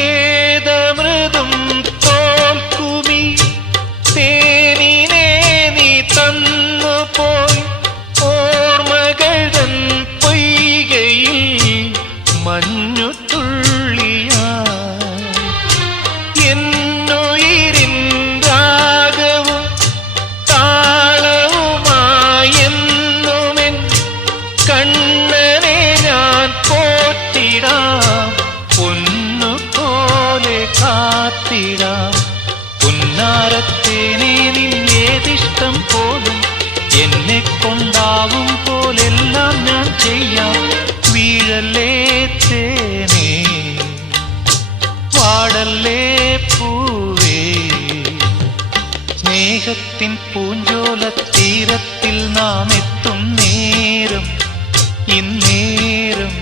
ഏതമൃതും തോൽക്കുമി തേനിനെ നീ തന്നു പോയി ഓർമ്മകൾ തൻ പൊയ്കയിൽ മഞ്ഞുതുള്ളിയായി എന്നുയിരിൻ രാഗവും താളവുമായെന്നുമെൻ കണ്ണനെ ഞാൻ പോറ്റിടാം പൊന്നുപോലെ കാത്തിടാം പുന്നാരത്തേനെ നിന്നേതിഷ്ടം പോലും എന്നെ കൊണ്ടാവും പോലെല്ലാം ഞാൻ ചെയ്യാം വീഴല്ലേ തേനേ വാടല്ലേ പൂവേ സ്നേഹത്തിൻ പൂഞ്ചോല തീരത്തിൽ നാം എത്തും നേരം ഇന്നേരം